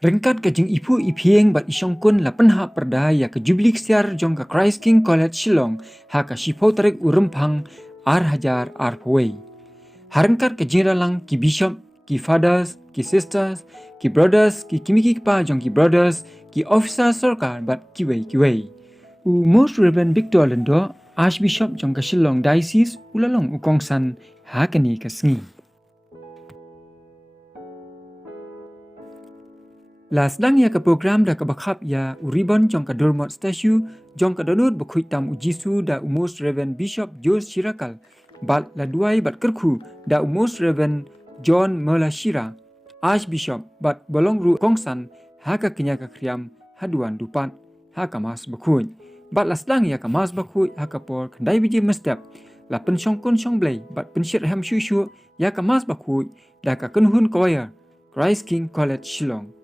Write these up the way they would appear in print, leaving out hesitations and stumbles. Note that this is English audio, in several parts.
Ryngkat ke jing ipu ipieng bat isyongkun la pynhap pyrda ya ke Jubilee Ksiar jong ke Christ King College Shillong ha ka shipau tarik urempang ar hajar ar pawai. Ryngkat ke jing dalang ki bishop, ki fathers, ki sisters, ki brothers, ki kimiki pa jong ki brothers, ki officer sarkar bat kiwei. Most Reverend Victor Lendo, Archbishop jong ke Shillong Diocese ulalong ukongsan ha kani ke sengi. La sedang ya ke program da ke bakhap ya uribon jong ke dormot statue jong ke donut bekhuit tam ujisu da Most Reverend Bishop Jos Shirakal bat la duai bat kerku da Most Reverend John Melashira Archbishop bat bolong ru kongsan ha ka kenya ka kriam haduan dupat ha ka mas bekhuit bat la sedang ya ke mas bekhuit ha ka por kendai biji mestep la pensyongkun syongblai bat pensyir ham shushu ya ke mas bekhuit da ka kenhun choir Christ King College Shillong.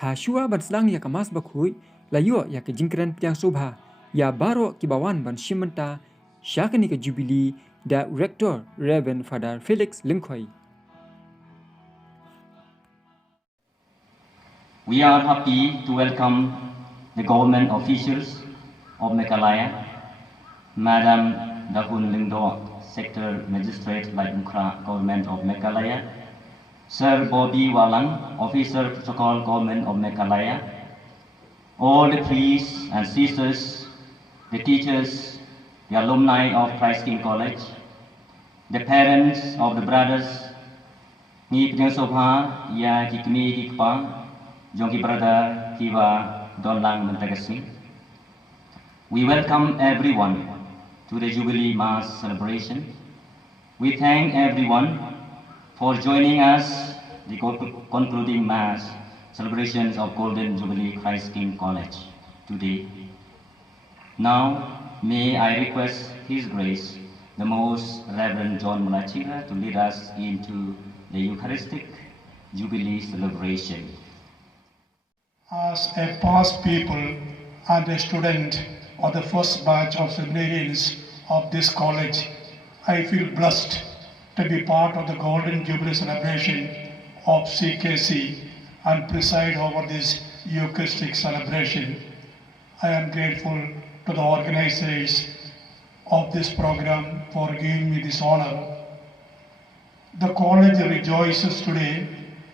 Ha shua ban sedang ya ke mas bakhui la yo ya ke jingkran piang sobha ya baro kibawan ban shimenta syakani ke Jubilee da Rector Reverend Father Felix Lingkhoi. We are happy to welcome the government officials of Meghalaya, Madam Dahun Lingdo, Sector Magistrate Lai Mukra, Government of Meghalaya, Sir Bobby Walang, Officer Protocol Government of Meghalaya, all the priests and sisters, the teachers, the alumni of Christ King College, the parents of the brothers, ni Sobha, ya Kikmi Kikpa, Jongi brother, Kiva Donlang Mentagasi. We welcome everyone to the Jubilee Mass celebration. We thank everyone for joining us the concluding Mass celebrations of Golden Jubilee Christ King College today. Now, may I request His Grace, the Most Reverend John Mulachira, to lead us into the Eucharistic Jubilee celebration. As a past people and a student of the first batch of seminarians of this college, I feel blessed to be part of the Golden Jubilee celebration of CKC and preside over this Eucharistic celebration. I am grateful to the organizers of this program for giving me this honor. The college rejoices today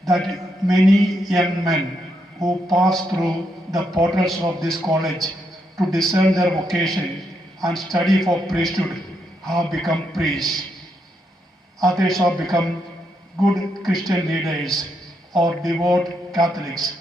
that many young men who pass through the portals of this college to discern their vocation and study for priesthood have become priests. Others have become good Christian leaders or devout Catholics.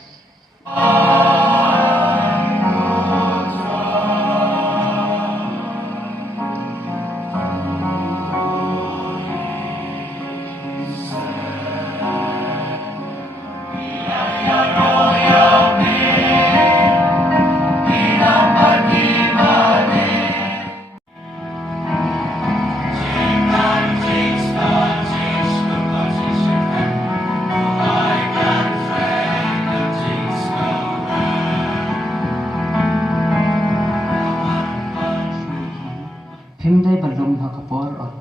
phim đây bật lum hoa kapor ở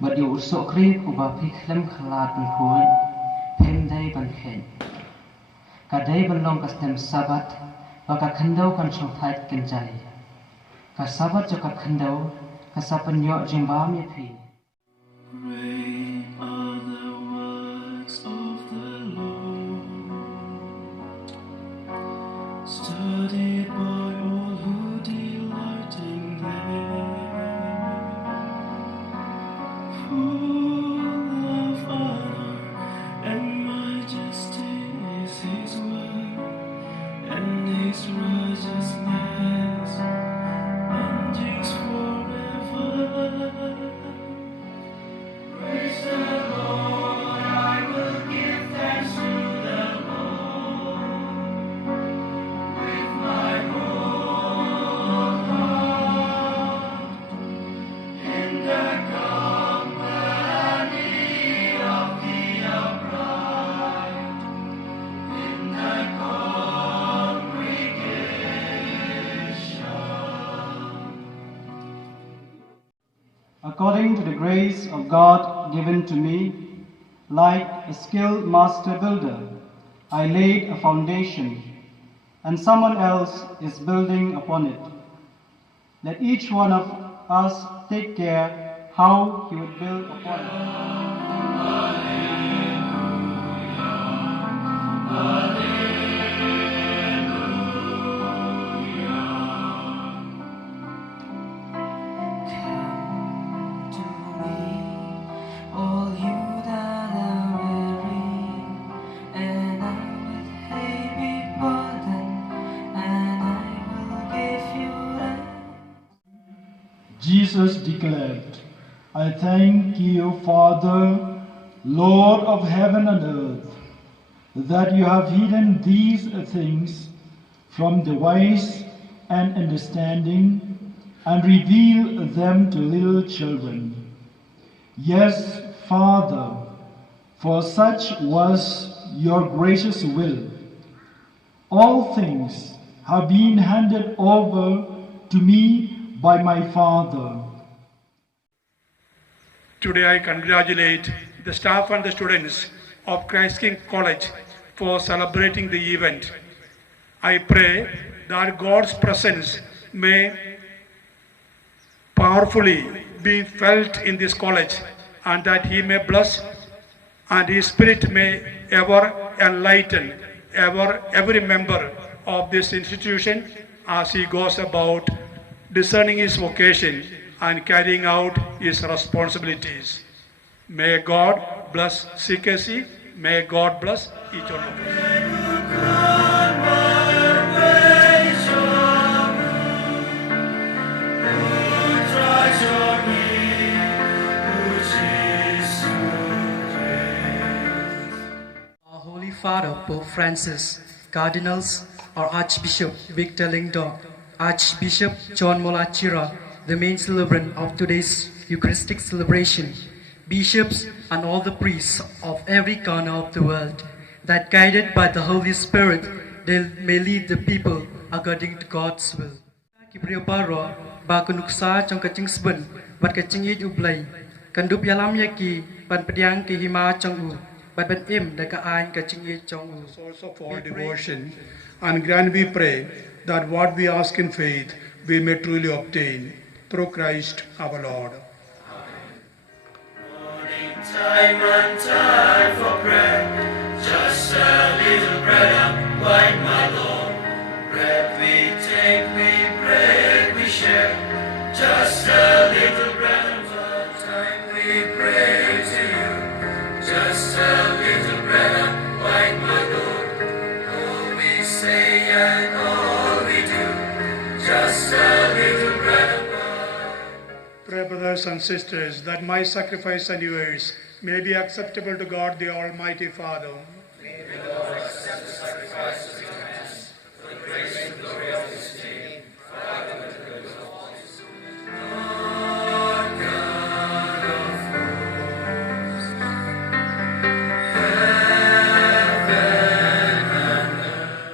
bật điều sọ krip của bà phi khlam khalat bật khuôn phim đây bật khen cả đây bật long cả stem sabat và cả khăn đâu kan song thai kan chạy cả sabat cho cả khăn đâu cả sapan nhọ jing ba mi phi. Great are the works of the Lord, studied by all who delight in them. Full of honor and majesty is His word, and His righteousness endures forever. Praise the Lord, I will give thanks to the Lord with my whole heart. In the company of the upright, in the congregation. According to the grace of God given to me, like a skilled master builder, I laid a foundation, and someone else is building upon it. Let each one of us take care how he would build upon it. To me, all you that are weary and are with heavy burden, and I will give you rest. Jesus declared, I thank you, Father, Lord of heaven and earth, that you have hidden these things from the wise and understanding and revealed them to little children. Yes, Father, for such was your gracious will. All things have been handed over to me by my Father. Today I congratulate the staff and the students of Christ King College for celebrating the event. I pray that God's presence may powerfully be felt in this college, and that He may bless and His Spirit may ever enlighten every member of this institution as he goes about discerning his vocation and carrying out his responsibilities. May God bless CKC. May God bless each one of us. Our Holy Father, Pope Francis, Cardinals, our Archbishop Victor Lingdon, Archbishop John Molachira, the main celebrant of today's Eucharistic celebration, bishops and all the priests of every corner of the world, that guided by the Holy Spirit, they may lead the people according to God's will. Kibriya baro ba kunuksa trong kaching sben bat kaching it ublay kandup yalam yaki ban pediang ki hima trong u bat ban im da ka an kaching it trong u. Also for devotion, and grant we pray that what we ask in faith we may truly obtain through Christ our Lord. Time and time for bread, just a little bread and wine, my Lord. Bread we take, we break, we share, just a little bread and wine. Time we pray to you, just a little bread and wine, my Lord. All we say and all we do, just a little bread and wine. Pray, brothers and sisters, that my sacrifice and yours may be acceptable to God the Almighty Father. May the Lord accept the sacrifice of your hands, for the grace and glory of His name, forever and ever. Lord God of hosts, heaven and earth.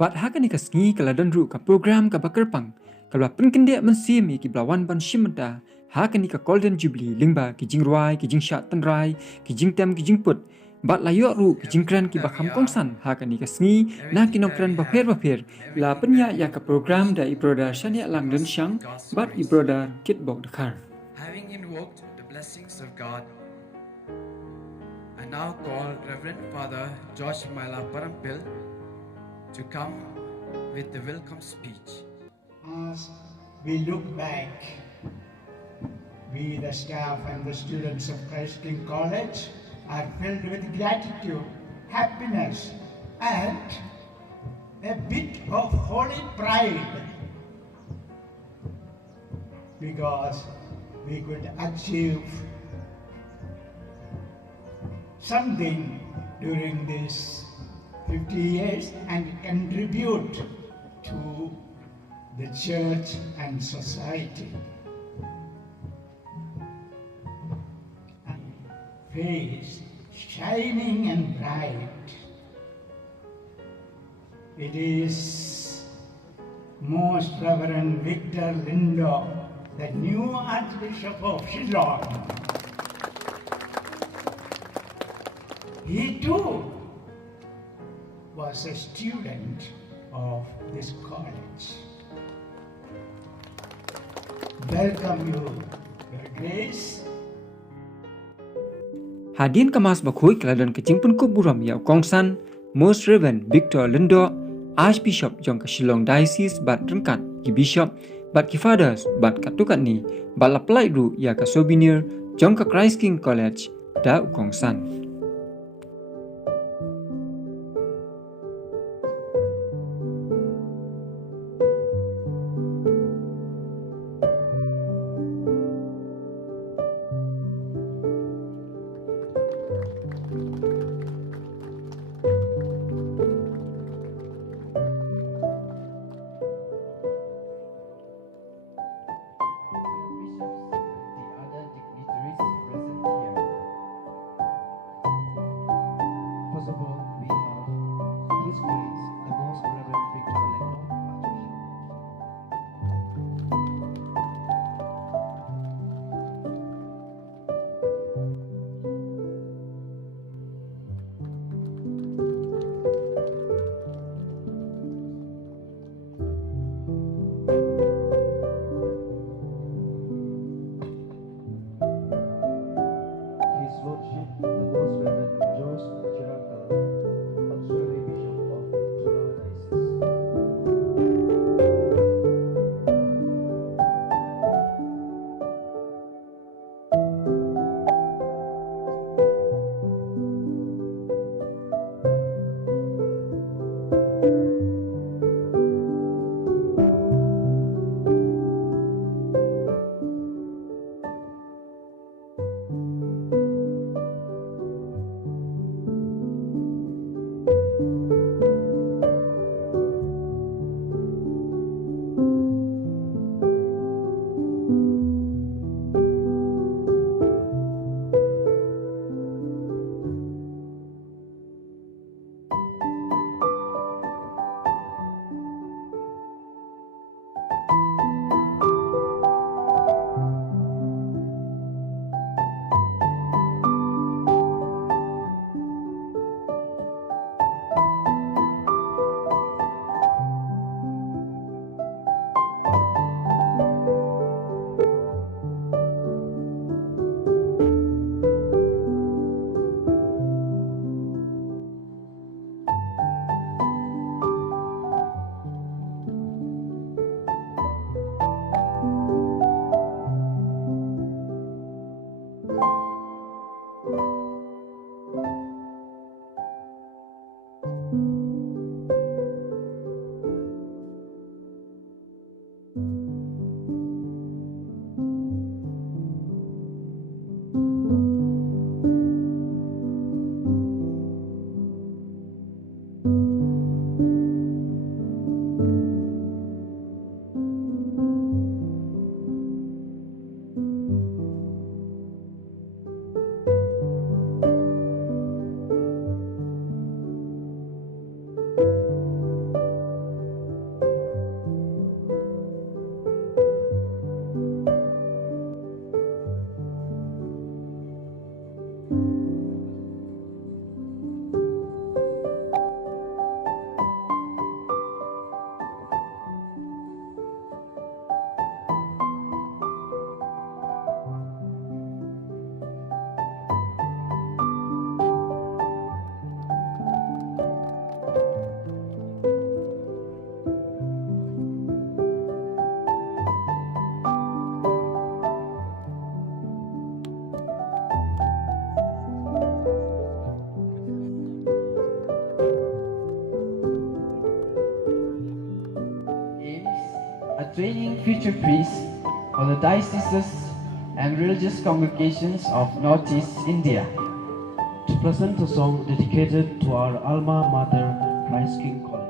Bat hakan ka sngi kala dan ru ka program ka bakerpang kala penkendia mensim ki blawan ban shimda hakan ka golden jubilee lingba ki jingruai ki jingshat tanrai ki jingtem ki jingput bat layo ru ki jingkran ki bakham kongsan hakan ka sngi na ki nongkran bapher la penya ya ka program da ibroda shania lang dan shang bat ibroda kitbok dakar. Having invoked the blessings of God, I now call Reverend Father Josh Maila Parampil to come with the welcome speech. As we look back, we the staff and the students of Christ King College are filled with gratitude, happiness, and a bit of holy pride because we could achieve something during these 50 years and contribute to the church and society. And face shining and bright. It is Most Reverend Victor Lindo, the new Archbishop of Shillong. He too was a student of this college. Welcome you, Your Grace. Hadin kamas bakhui kaladan kejingpun ko buram ya kongsan Most Reverend Victor Lindo Archbishop jong ka Shillong Diocese bat Ryngkat ki Bishop bat ki Fathers bat katukat ni bat laplai ru ya ka souvenir jong ka Christ King College da ukongsan. His Lordship, the Most Reverend Joseph Chiracal, training future priests for the dioceses and religious congregations of Northeast India. To present a song dedicated to our alma mater, Christ King College.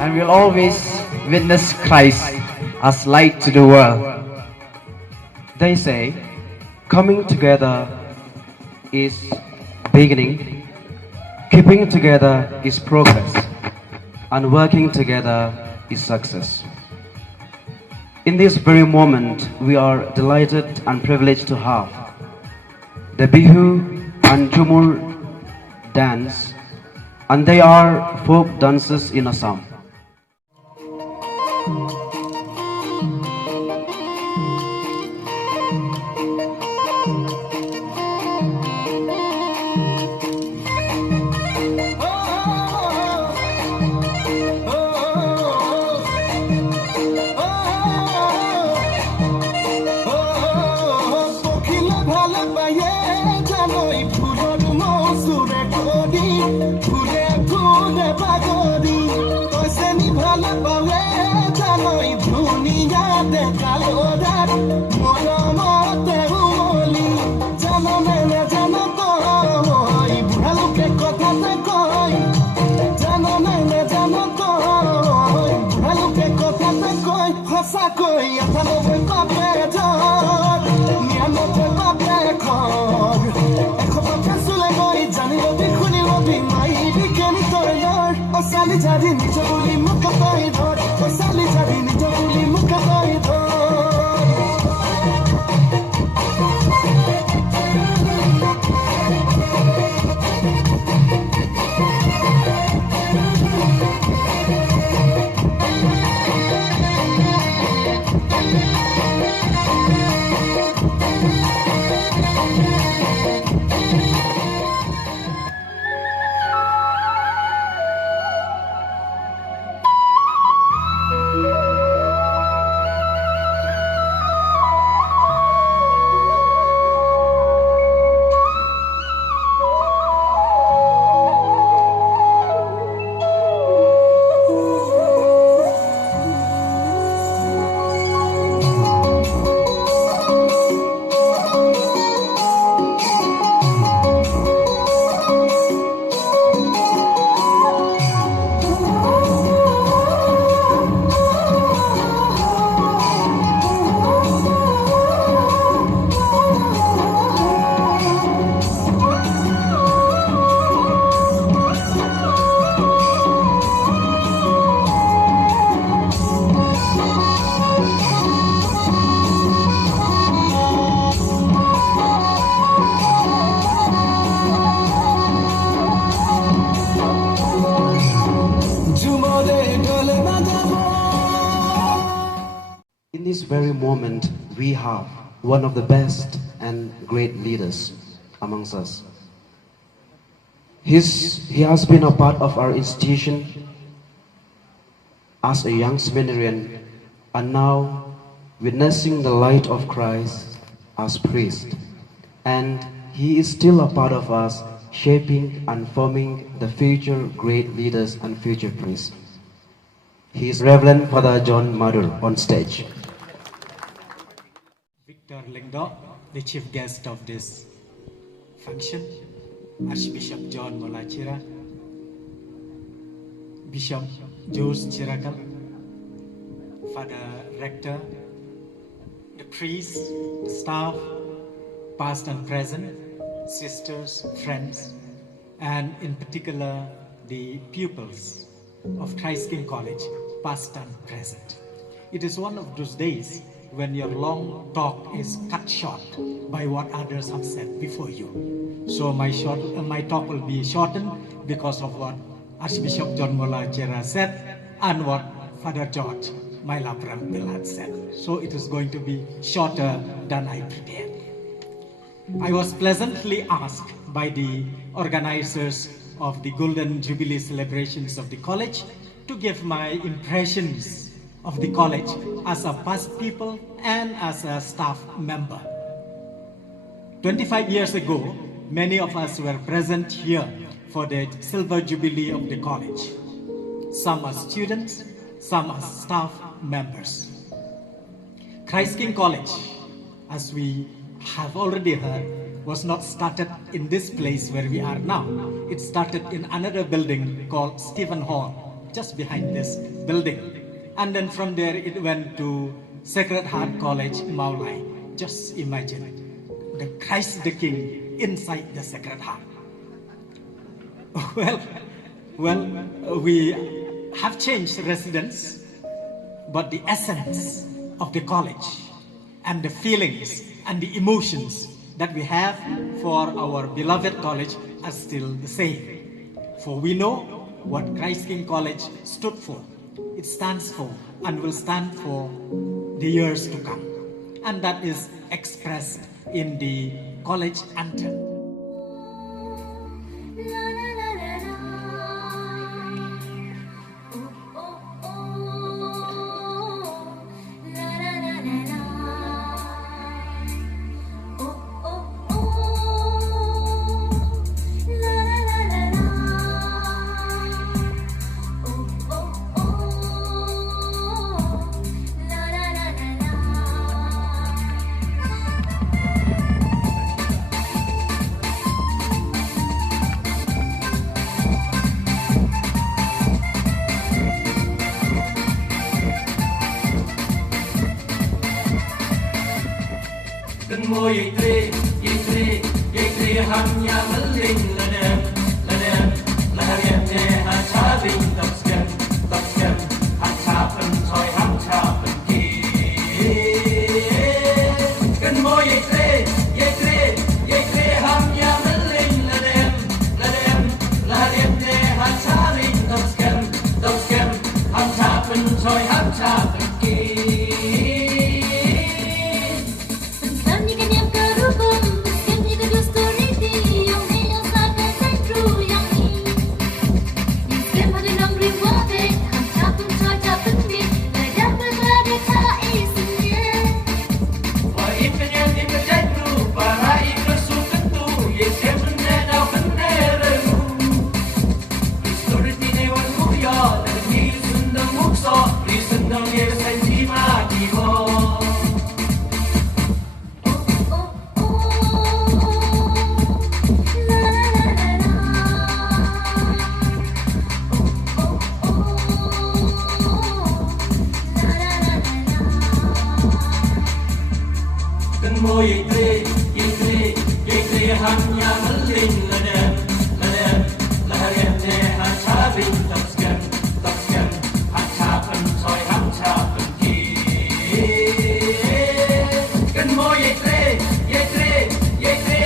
And we'll always witness Christ as light to the world. They say, coming together is beginning, keeping together is progress, and working together is success. In this very moment, we are delighted and privileged to have the Bihu and Jumur dance, and they are folk dances in Assam. In this very moment, we have one of the best and great leaders amongst us. He has been a part of our institution as a young seminarian and now witnessing the light of Christ as priest. And he is still a part of us, shaping and forming the future great leaders and future priests. He is Reverend Father John Madur on stage. Victor Lingdo, the chief guest of this function, Archbishop John Molachira, Bishop George Chirakal, Father Rector, the priests, the staff, past and present, sisters, friends, and in particular the pupils of Christ King College, past and present. It is one of those days when your long talk is cut short by what others have said before you. So my talk will be shortened because of what Archbishop John Mola Chera said and what Father George Myla Prampil had said. So it is going to be shorter than I prepared. I was pleasantly asked by the organizers of the Golden Jubilee celebrations of the college to give my impressions of the college as a past pupil and as a staff member. 25 years ago, many of us were present here for the Silver Jubilee of the college. Some as students, some as staff members. Christ King College, as we have already heard, was not started in this place where we are now. It started in another building called Stephen Hall, just behind this building. And then from there it went to Sacred Heart College, Maulai. Just imagine the Christ the King inside the Sacred Heart. We have changed residence, but the essence of the college and the feelings and the emotions that we have for our beloved college are still the same. For we know what Christ King College stood for. It stands for and will stand for the years to come. And that is expressed in the college anthem. hanya meling ladem laharnya hacabing tapskem hacapen soy hacapen ki kan mo ye tre hanya meling ladem laharnya hacabing tapskem hacapen soy hacapen ki hanya meling ladem laharnya hacabing tapskem hacapen soy hacapen ki kan mo ye tre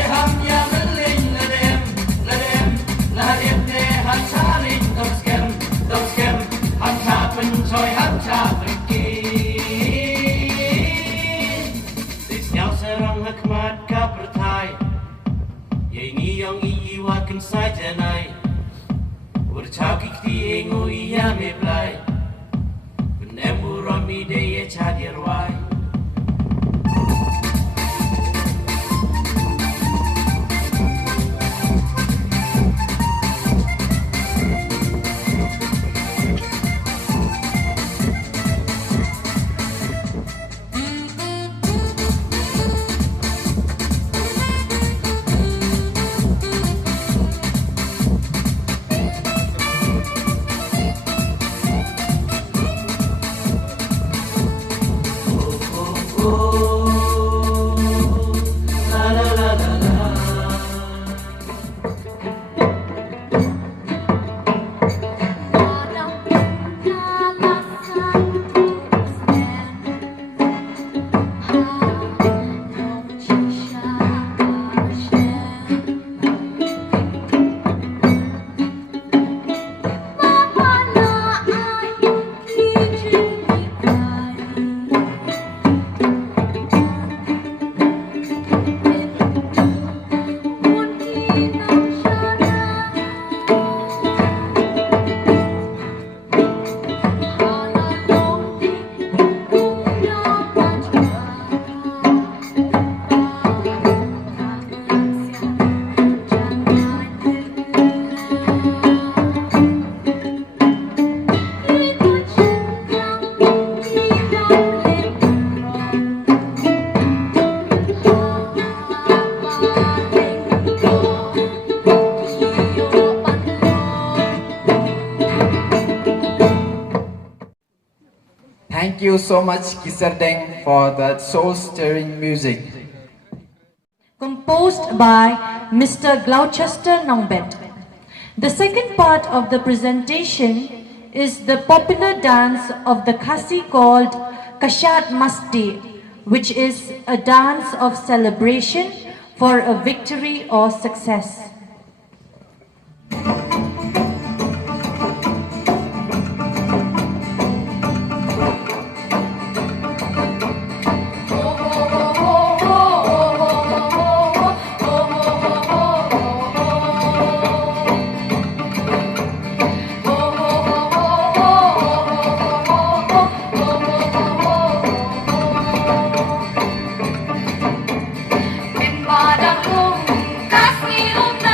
hanya meling ladem laharnya hacabing tapskem hacapen soy hacapen ki Disnyau serang hikmat kapertai yang iwakan saja naik bercakap di engo ia meblai penemu rami daya cadir wai Thank you so much, Kisardeng, for that soul-stirring music. Composed by Mr. Gloucester Nongbet. The second part of the presentation is the popular dance of the Khasi called Kashat Masti, which is a dance of celebration for a victory or success. Kasih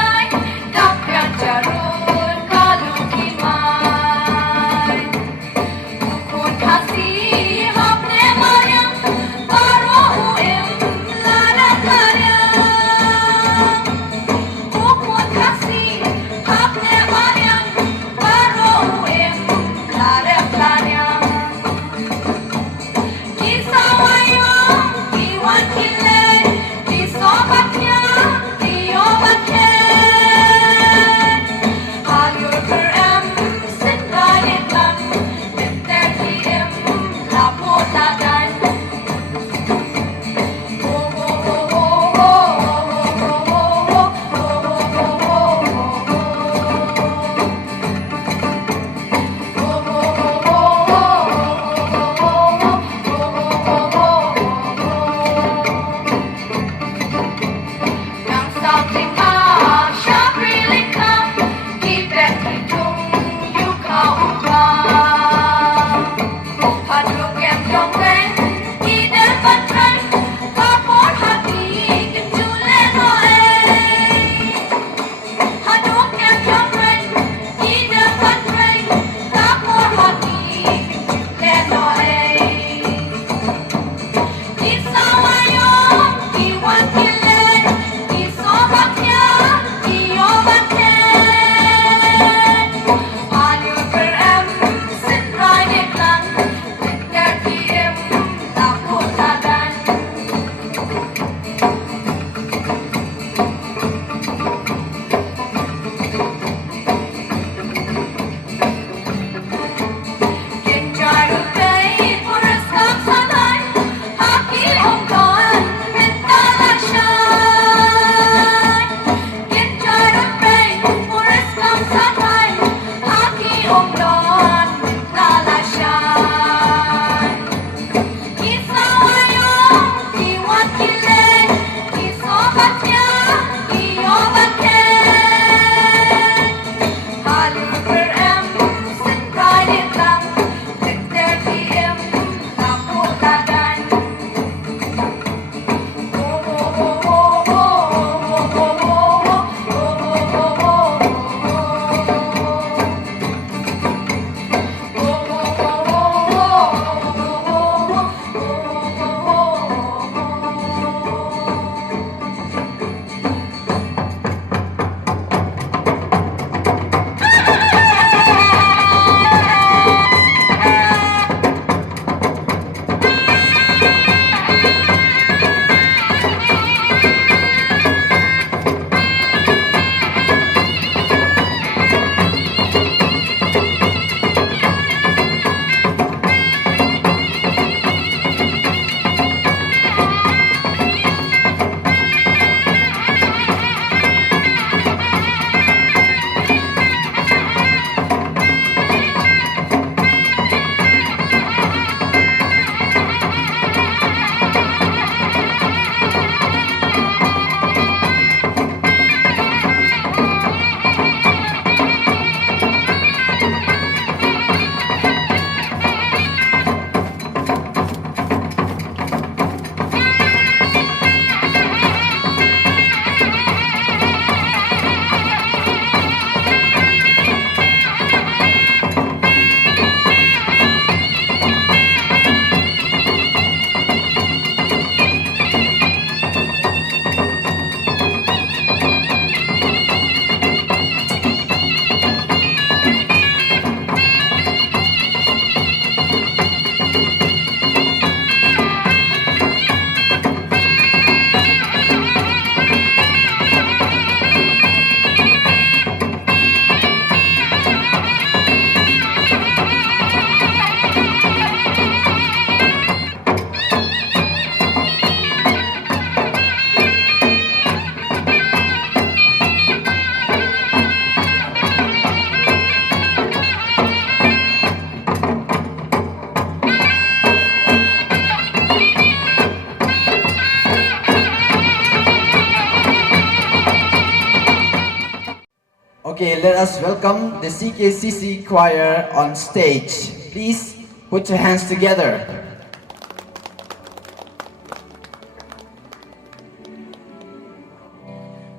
let us welcome the CKCC choir on stage. Please put your hands together.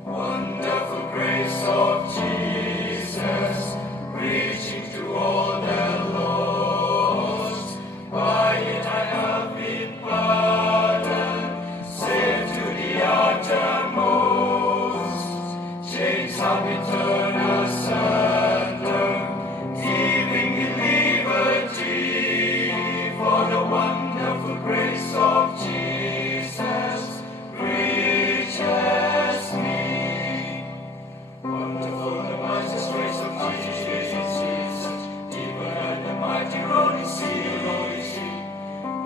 Wonderful grace of Jesus, reaching to all the lost. By it I have been pardoned, saved to the uttermost. Chains have been torn asunder, giving me liberty. For the wonderful grace of Jesus reaches me. Wonderful the matchless grace of Jesus, deeper than the mighty rolling sea.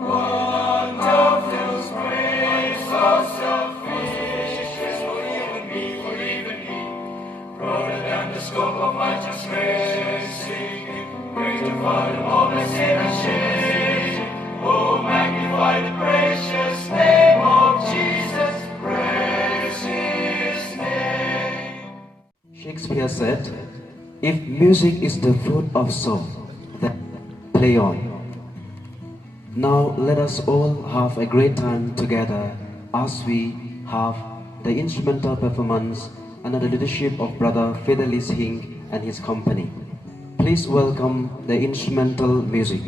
Wonderful grace of sufficient for even me, broader than the scope of my transgressing. Great to Father, all blessed and shame. Oh, magnify the precious name of Jesus, praise His name. Shakespeare said, if music is the fruit of soul, then play on. Now let us all have a great time together as we have the instrumental performance under the leadership of Brother Fidelis Hing and his company. Please welcome the instrumental music.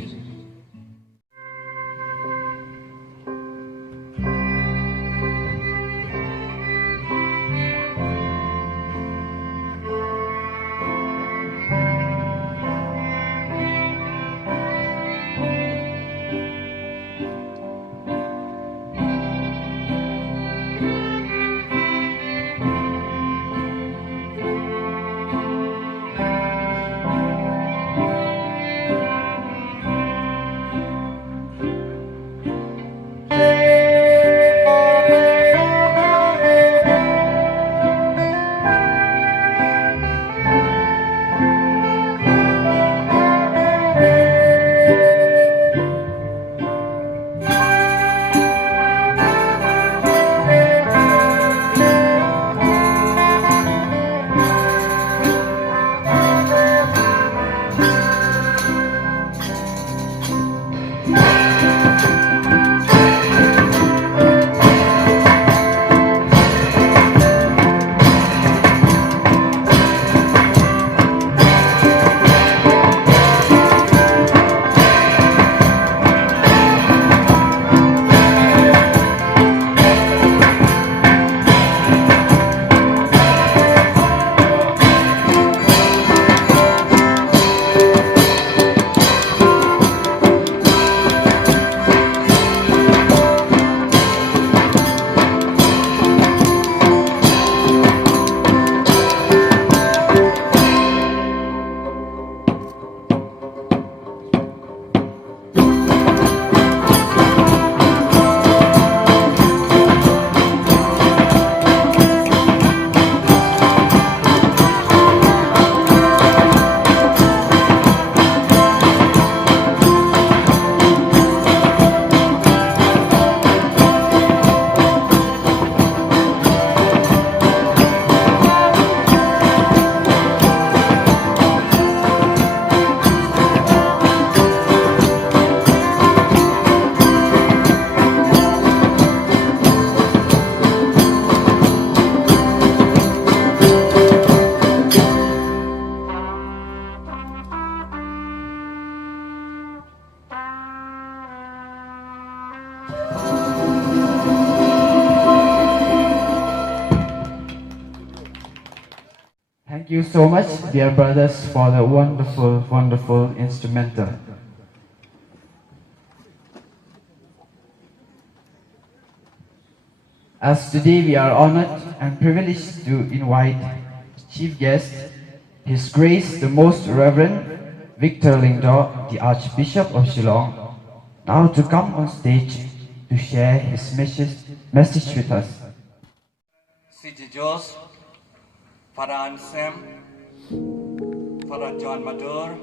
Thank you so much, dear brothers, for the wonderful, wonderful instrumental. As today we are honored and privileged to invite chief guest, His Grace the Most Reverend Victor Lingdo, the Archbishop of Shillong, now to come on stage to share his message with us. C.J. Jos, Father Ansem, Father John Madur,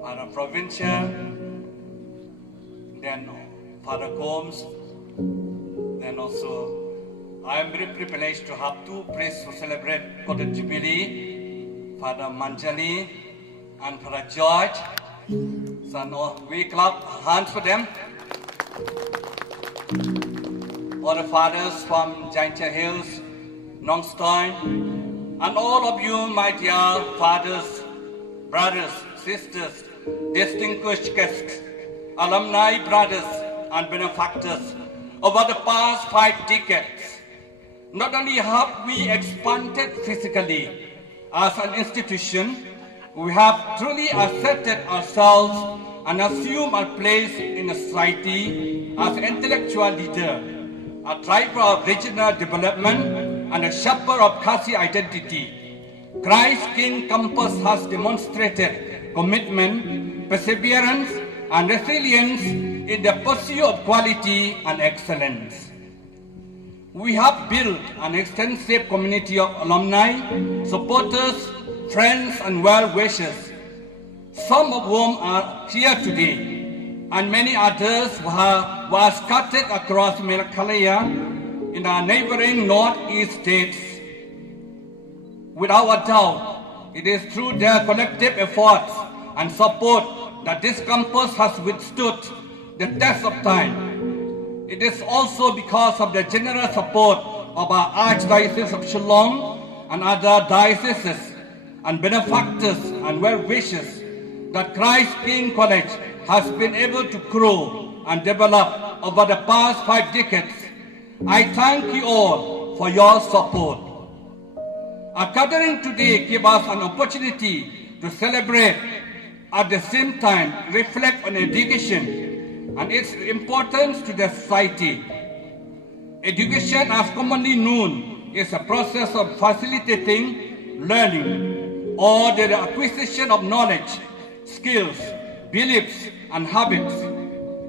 Father Provincial, then Father Combs, then also I am very privileged to have two priests who celebrate Golden Jubilee, Father Manjali, and Father George. So we clap hands for them. All the fathers from Giantshire Hills, Nongstoin, and all of you, my dear fathers, brothers, sisters, distinguished guests, alumni brothers and benefactors. Over the past 5 decades, not only have we expanded physically as an institution, we have truly asserted ourselves and assumed our place in society as an intellectual leader, a driver of regional development, and a shaper of Khasi identity. Christ King Campus has demonstrated commitment, perseverance, and resilience in the pursuit of quality and excellence. We have built an extensive community of alumni, supporters, friends, and well-wishers, some of whom are here today, and many others who were scattered across Meghalaya in our neighboring northeast states. Without a doubt, it is through their collective efforts and support that this campus has withstood the test of time. It is also because of the generous support of our Archdiocese of Shillong and other dioceses and benefactors and well-wishers that Christ King College has been able to grow and develop over the past 5 decades. I thank you all for your support. Our gathering today gives us an opportunity to celebrate, at the same time reflect on education and its importance to the society. Education, as commonly known, is a process of facilitating learning or the acquisition of knowledge, skills, beliefs, and habits.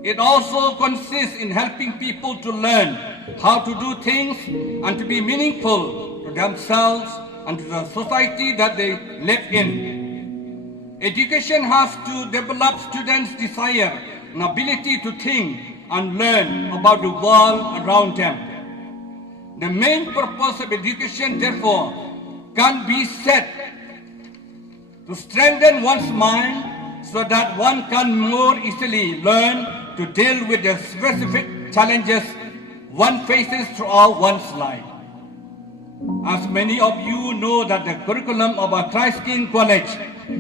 It also consists in helping people to learn how to do things and to be meaningful to themselves and to the society that they live in. Education has to develop students' desire and ability to think and learn about the world around them. The main purpose of education, therefore, can be set to strengthen one's mind so that one can more easily learn to deal with the specific challenges one faces throughout one's life. As many of you know that the curriculum of our Christ King College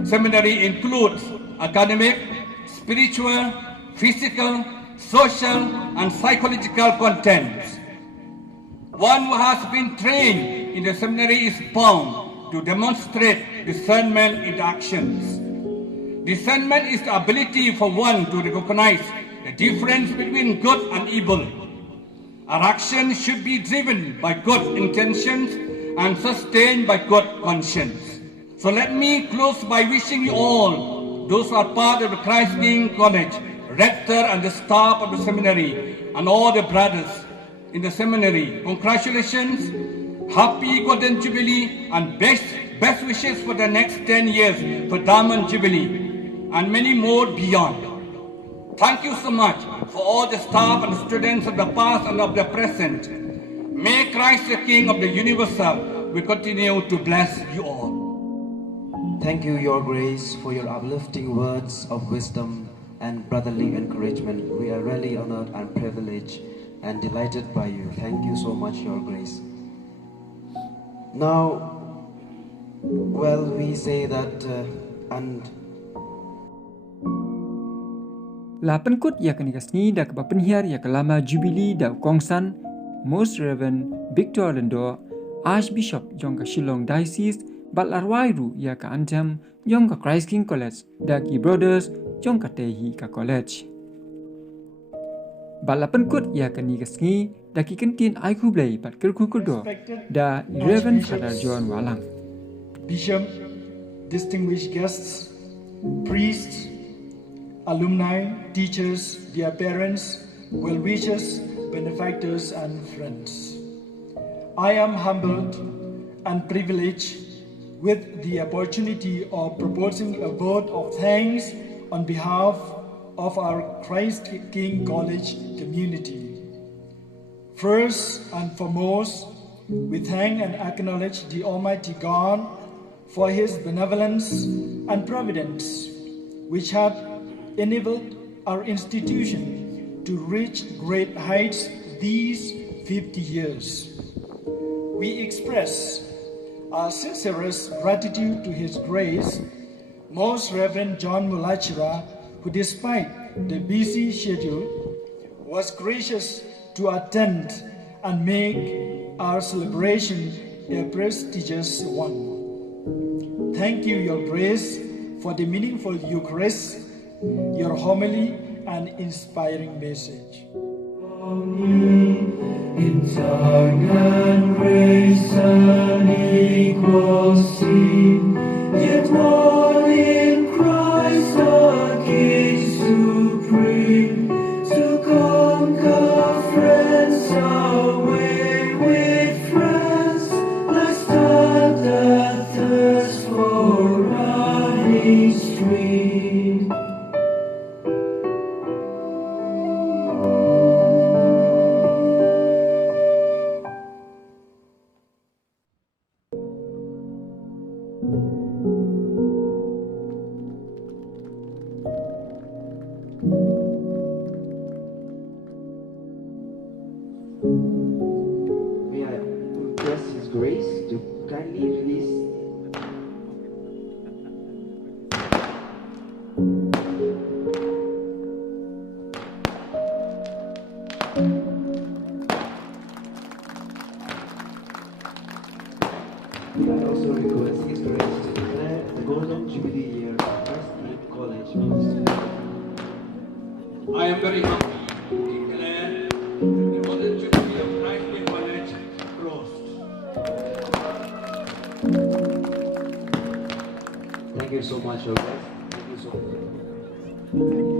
Seminary includes academic, spiritual, physical, social, and psychological contents. One who has been trained in the seminary is bound to demonstrate discernment in actions. Discernment is the ability for one to recognize the difference between good and evil. Our actions should be driven by good intentions and sustained by good conscience. So let me close by wishing you all, those who are part of the Christ King College, rector and the staff of the seminary, and all the brothers in the seminary, congratulations, happy Golden Jubilee, and best wishes for the next 10 years for Diamond Jubilee, and many more beyond. Thank you so much for all the staff and students of the past and of the present. May Christ the King of the Universal will continue to bless you all. Thank you, Your Grace, for your uplifting words of wisdom and brotherly encouragement. We are really honored and privileged and delighted by you. Thank you so much, Your Grace. Now, well, we say that Lapan kut ya kanigasni da kebapenhiar ya kelama Jubilee da Kongsan, Most Reverend Victor Lendo, Archbishop jong Shillong Diocese, Batlarwairu ya ka Antam jong Christ King College da ki Brothers jong Tehi ka College. Balapan kut ya kanigasni da ki kentin ai kublai bat kerkukudo da Reverend Father John Walang. Bishop, distinguished guests, priests, alumni, teachers, dear parents, well-wishers, benefactors, and friends. I am humbled and privileged with the opportunity of proposing a vote of thanks on behalf of our Christ King College community. First and foremost, we thank and acknowledge the Almighty God for his benevolence and providence, which have enabled our institution to reach great heights these 50 years. We express our sincerest gratitude to His Grace, Most Reverend John Mulachira, who despite the busy schedule was gracious to attend and make our celebration a prestigious one. Thank you, Your Grace, for the meaningful Eucharist, your homily, and inspiring message. In tongue and grace unequal seem, yet one in Christ our King supreme, to conquer friends away with friends, like stars that thirst for running stream. May I request His Grace to kindly release May I also request His Grace to declare the Golden Jubilee Year of Christ King College Shillong. I am very happy to declare the Golden Jubilee of Christ King College closed. Thank you so much, Your Grace. Thank you so much.